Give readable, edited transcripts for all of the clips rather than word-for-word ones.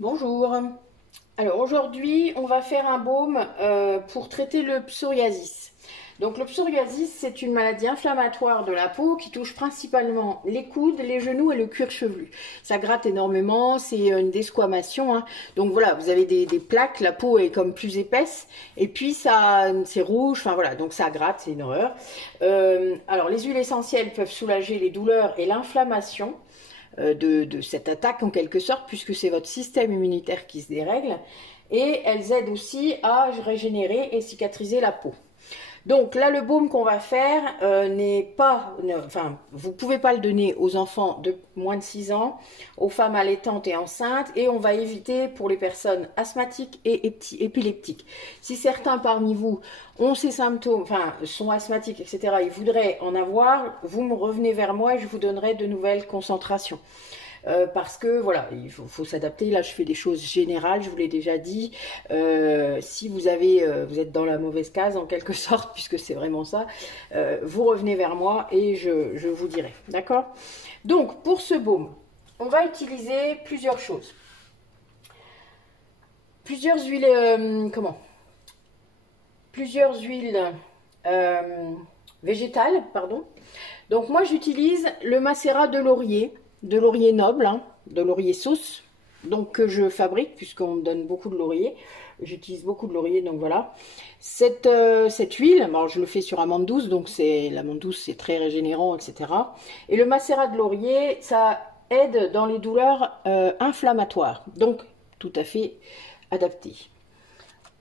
Bonjour. Alors aujourd'hui, on va faire un baume pour traiter le psoriasis. Donc le psoriasis, c'est une maladie inflammatoire de la peau qui touche principalement les coudes, les genoux et le cuir chevelu. Ça gratte énormément, c'est une desquamation, hein. Donc voilà, vous avez des plaques, la peau est comme plus épaisse et puis ça, c'est rouge, enfin voilà, donc ça gratte, c'est une horreur. Alors les huiles essentielles peuvent soulager les douleurs et l'inflammation de cette attaque en quelque sorte, puisque c'est votre système immunitaire qui se dérègle, et elles aident aussi à régénérer et cicatriser la peau. Donc là, le baume qu'on va faire n'est pas, enfin, vous pouvez pas le donner aux enfants de moins de 6 ans, aux femmes allaitantes et enceintes, et on va éviter pour les personnes asthmatiques et épileptiques. Si certains parmi vous ont ces symptômes, enfin, sont asthmatiques, etc., et voudraient en avoir, vous me revenez vers moi et je vous donnerai de nouvelles concentrations. Parce que voilà, il faut s'adapter. Là, je fais des choses générales, je vous l'ai déjà dit. Si vous êtes dans la mauvaise case en quelque sorte, puisque c'est vraiment ça, vous revenez vers moi et je vous dirai. D'accord? Donc, pour ce baume, on va utiliser plusieurs choses. Plusieurs huiles, Plusieurs huiles végétales, pardon. Donc, moi, j'utilise le macérat de laurier noble, hein, de laurier sauce, donc que je fabrique puisqu'on me donne beaucoup de laurier. J'utilise beaucoup de laurier, donc voilà. Cette huile, alors je le fais sur amande douce, donc l'amande douce, c'est très régénérant, etc. Et le macérat de laurier, ça aide dans les douleurs inflammatoires, donc tout à fait adapté.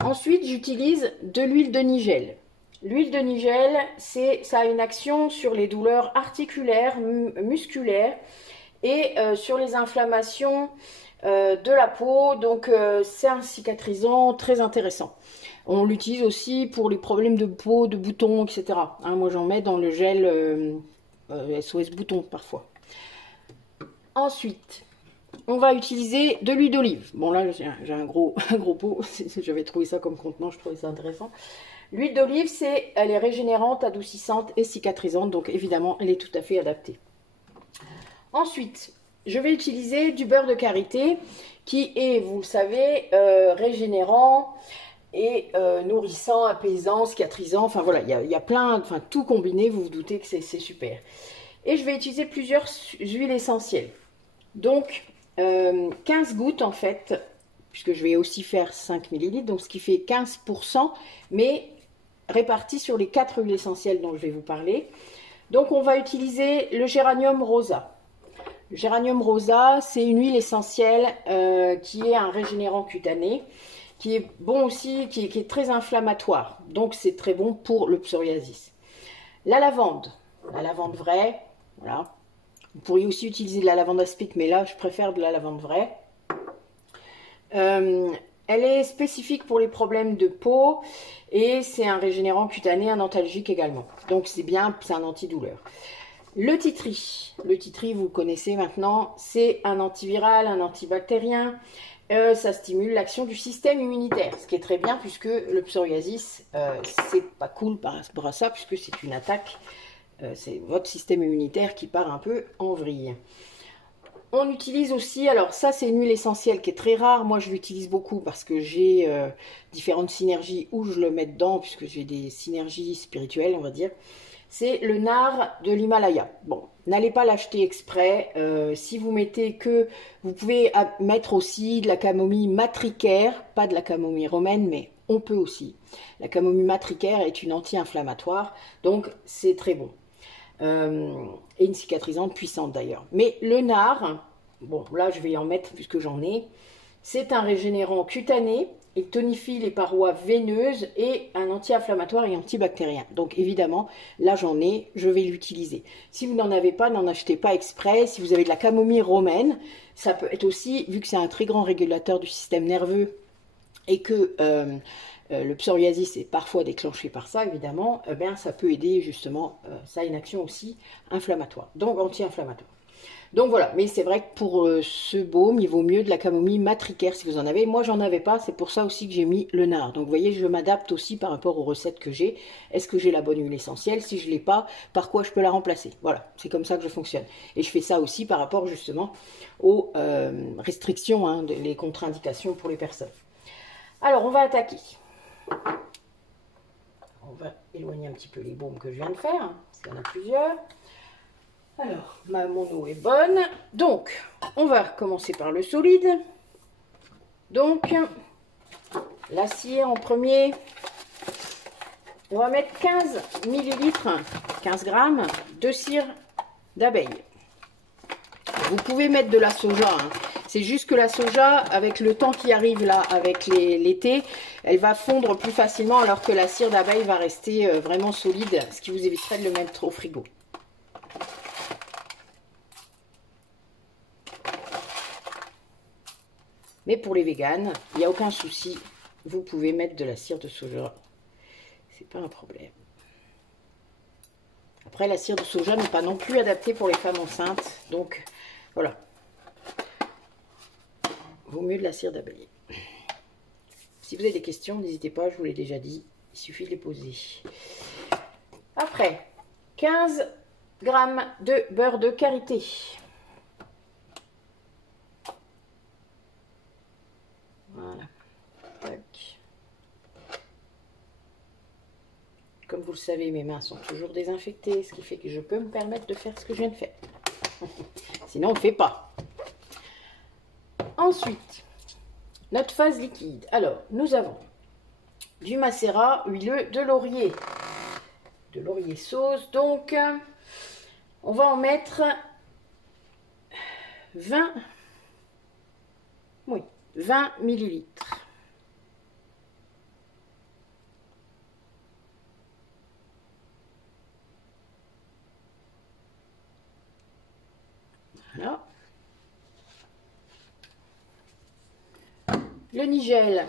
Ensuite, j'utilise de l'huile de nigel. L'huile de nigel, ça a une action sur les douleurs articulaires, musculaires, et sur les inflammations de la peau, donc c'est un cicatrisant très intéressant. On l'utilise aussi pour les problèmes de peau, de boutons, etc. Hein, moi j'en mets dans le gel SOS boutons parfois. Ensuite, on va utiliser de l'huile d'olive. Bon là j'ai un gros pot, j'avais trouvé ça comme contenant, je trouvais ça intéressant. L'huile d'olive, elle est régénérante, adoucissante et cicatrisante, donc évidemment elle est tout à fait adaptée. Ensuite, je vais utiliser du beurre de karité qui est, vous le savez, régénérant et nourrissant, apaisant, cicatrisant. Enfin voilà, il y a plein, enfin tout combiné, vous vous doutez que c'est super. Et je vais utiliser plusieurs huiles essentielles. Donc 15 gouttes en fait, puisque je vais aussi faire 5 ml, donc ce qui fait 15%, mais réparti sur les 4 huiles essentielles dont je vais vous parler. Donc on va utiliser le géranium rosa. Le géranium rosa, c'est une huile essentielle qui est un régénérant cutané, qui est bon aussi, qui est très inflammatoire. Donc c'est très bon pour le psoriasis. La lavande vraie, voilà. Vous pourriez aussi utiliser de la lavande aspic, mais là je préfère de la lavande vraie. Elle est spécifique pour les problèmes de peau et c'est un régénérant cutané, un antalgique également. Donc c'est bien, c'est un antidouleur. Le titri, vous connaissez maintenant, c'est un antiviral, un antibactérien. Ça stimule l'action du système immunitaire, ce qui est très bien puisque le psoriasis, c'est pas cool par rapport à ça puisque c'est une attaque, c'est votre système immunitaire qui part un peu en vrille. On utilise aussi, alors ça c'est une huile essentielle qui est très rare, moi je l'utilise beaucoup parce que j'ai différentes synergies où je le mets dedans puisque j'ai des synergies spirituelles on va dire. C'est le nard de l'Himalaya. Bon, n'allez pas l'acheter exprès. Si vous mettez que... Vous pouvez mettre aussi de la camomille matricaire, pas de la camomille romaine, mais on peut aussi. La camomille matricaire est une anti-inflammatoire, donc c'est très bon. Et une cicatrisante puissante d'ailleurs. Mais le nard, bon là je vais en mettre puisque j'en ai, c'est un régénérant cutané. Il tonifie les parois veineuses et un anti-inflammatoire et antibactérien. Donc évidemment, là j'en ai, je vais l'utiliser. Si vous n'en avez pas, n'en achetez pas exprès. Si vous avez de la camomille romaine, ça peut être aussi, vu que c'est un très grand régulateur du système nerveux et que le psoriasis est parfois déclenché par ça, évidemment, ça peut aider justement, ça a une action aussi inflammatoire, donc anti-inflammatoire. Donc voilà, mais c'est vrai que pour ce baume, il vaut mieux de la camomille matricaire si vous en avez. Moi, j'en avais pas, c'est pour ça aussi que j'ai mis le nard. Donc vous voyez, je m'adapte aussi par rapport aux recettes que j'ai. Est-ce que j'ai la bonne huile essentielle? Si je l'ai pas, par quoi je peux la remplacer? Voilà, c'est comme ça que je fonctionne. Et je fais ça aussi par rapport justement aux restrictions, hein, les contre-indications pour les personnes. Alors, on va attaquer. On va éloigner un petit peu les baumes que je viens de faire, hein, parce qu'il y en a plusieurs. Alors, mon eau est bonne. Donc, on va commencer par le solide. Donc, la cire en premier. On va mettre 15 millilitres, 15 grammes de cire d'abeille. Vous pouvez mettre de la soja. Hein. C'est juste que la soja, avec le temps qui arrive là, avec l'été, elle va fondre plus facilement, alors que la cire d'abeille va rester vraiment solide, ce qui vous éviterait de le mettre au frigo. Mais pour les véganes, il n'y a aucun souci. Vous pouvez mettre de la cire de soja. C'est pas un problème. Après, la cire de soja n'est pas non plus adaptée pour les femmes enceintes. Donc, voilà. Vaut mieux de la cire d'abeille. Si vous avez des questions, n'hésitez pas, je vous l'ai déjà dit. Il suffit de les poser. Après, 15 grammes de beurre de karité. Voilà. Tac. Comme vous le savez, mes mains sont toujours désinfectées, ce qui fait que je peux me permettre de faire ce que je viens de faire. Sinon, on ne fait pas. Ensuite, notre phase liquide. Alors, nous avons du macérat huileux de laurier. De laurier sauce. Donc, on va en mettre 20 millilitres. Voilà. Le nigel,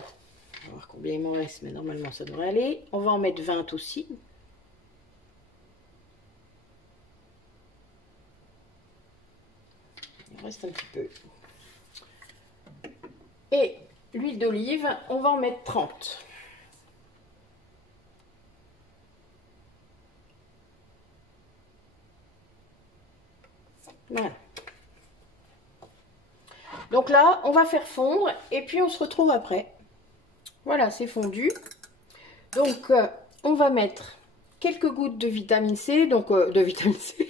on va voir combien il m'en reste, mais normalement ça devrait aller. On va en mettre 20 aussi. Il reste un petit peu. Et l'huile d'olive, on va en mettre 30. Voilà. Donc là, on va faire fondre et puis on se retrouve après. Voilà, c'est fondu. Donc, on va mettre quelques gouttes de vitamine C. Donc, de vitamine C.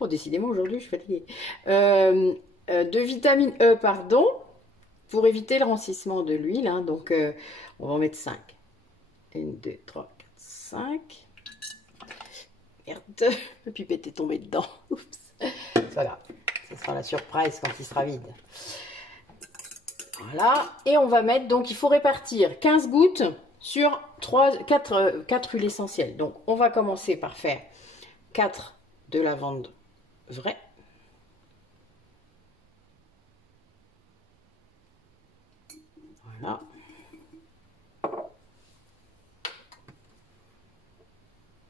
Oh, décidément, aujourd'hui, je suis fatiguée. De vitamine E, pardon, pour éviter le rancissement de l'huile. Hein. Donc, on va en mettre 5. 1, 2, 3, 4, 5. Merde, la pipette est tombée dedans. Oups. C'est pas grave. Ce sera la surprise quand il sera vide. Voilà. Et on va mettre, donc il faut répartir 15 gouttes sur 4 huiles essentielles. Donc on va commencer par faire 4 de lavande vraie. Voilà.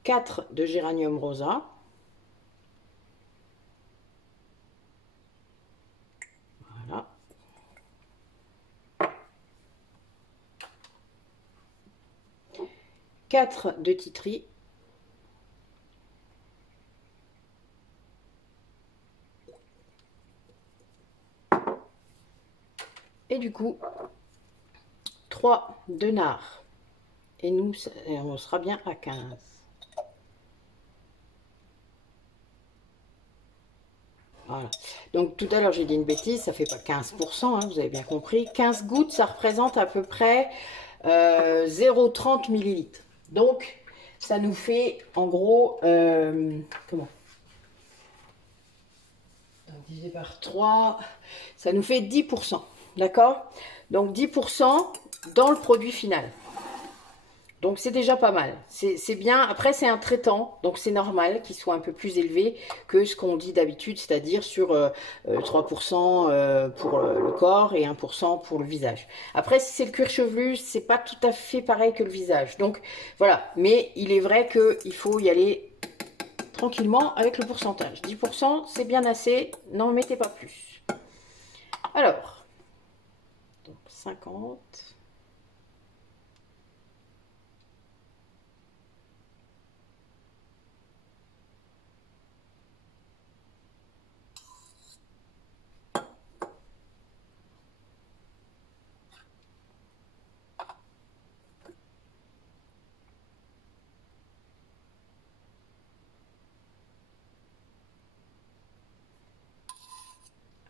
4 de géranium rosa. Voilà. 4 de titri. Et du coup, 3 de nard. Et nous, on sera bien à 15. Voilà. Donc tout à l'heure j'ai dit une bêtise, ça fait pas 15%, hein, vous avez bien compris. 15 gouttes, ça représente à peu près 0,30 millilitres. Donc ça nous fait en gros, comment, donc, divisé par 3, ça nous fait 10%. D'accord? Donc 10% dans le produit final. Donc c'est déjà pas mal, c'est bien. Après c'est un traitant, donc c'est normal qu'il soit un peu plus élevé que ce qu'on dit d'habitude, c'est-à-dire sur 3% pour le corps et 1% pour le visage. Après si c'est le cuir chevelu, c'est pas tout à fait pareil que le visage. Donc voilà, mais il est vrai qu'il faut y aller tranquillement avec le pourcentage. 10%, c'est bien assez, n'en mettez pas plus. Alors, donc 50.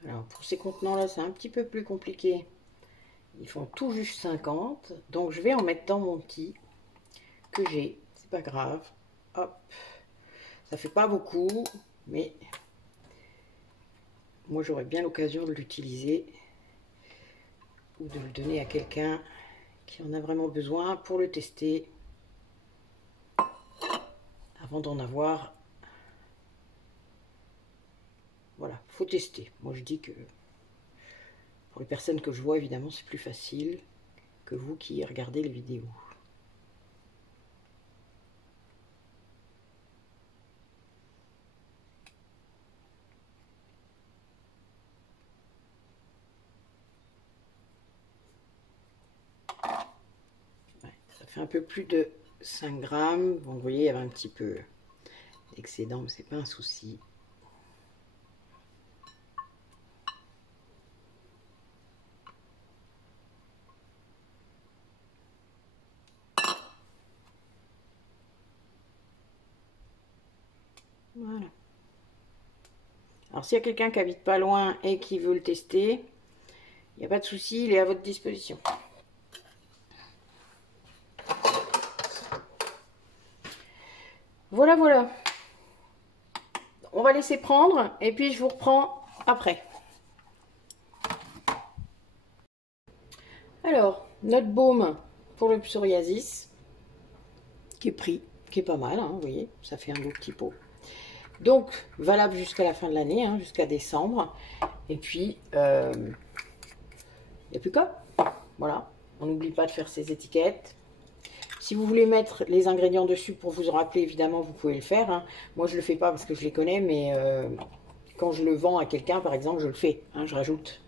Alors, pour ces contenants-là, c'est un petit peu plus compliqué. Ils font tout juste 50. Donc, je vais en mettre dans mon petit que j'ai. C'est pas grave. Hop. Ça fait pas beaucoup, mais moi, j'aurais bien l'occasion de l'utiliser ou de le donner à quelqu'un qui en a vraiment besoin pour le tester avant d'en avoir. Voilà, faut tester. Moi, je dis que pour les personnes que je vois, évidemment, c'est plus facile que vous qui regardez les vidéos. Ouais, ça fait un peu plus de 5 grammes. Bon, vous voyez, il y avait un petit peu d'excédent, mais c'est pas un souci. Voilà. Alors, s'il y a quelqu'un qui habite pas loin et qui veut le tester, il n'y a pas de souci, il est à votre disposition. Voilà, voilà. On va laisser prendre et puis je vous reprends après. Alors, notre baume pour le psoriasis, qui est pris, qui est pas mal, hein, vous voyez, ça fait un beau petit pot. Donc, valable jusqu'à la fin de l'année, hein, jusqu'à décembre. Et puis, il n'y a plus qu'à. Voilà, on n'oublie pas de faire ces étiquettes. Si vous voulez mettre les ingrédients dessus pour vous en rappeler, évidemment, vous pouvez le faire. Hein. Moi, je ne le fais pas parce que je les connais, mais quand je le vends à quelqu'un, par exemple, je le fais. Hein, je rajoute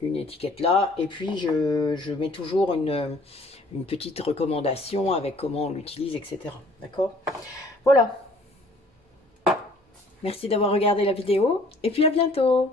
une étiquette là. Et puis, je mets toujours une petite recommandation avec comment on l'utilise, etc. D'accord? Voilà. Merci d'avoir regardé la vidéo. Et puis, à bientôt.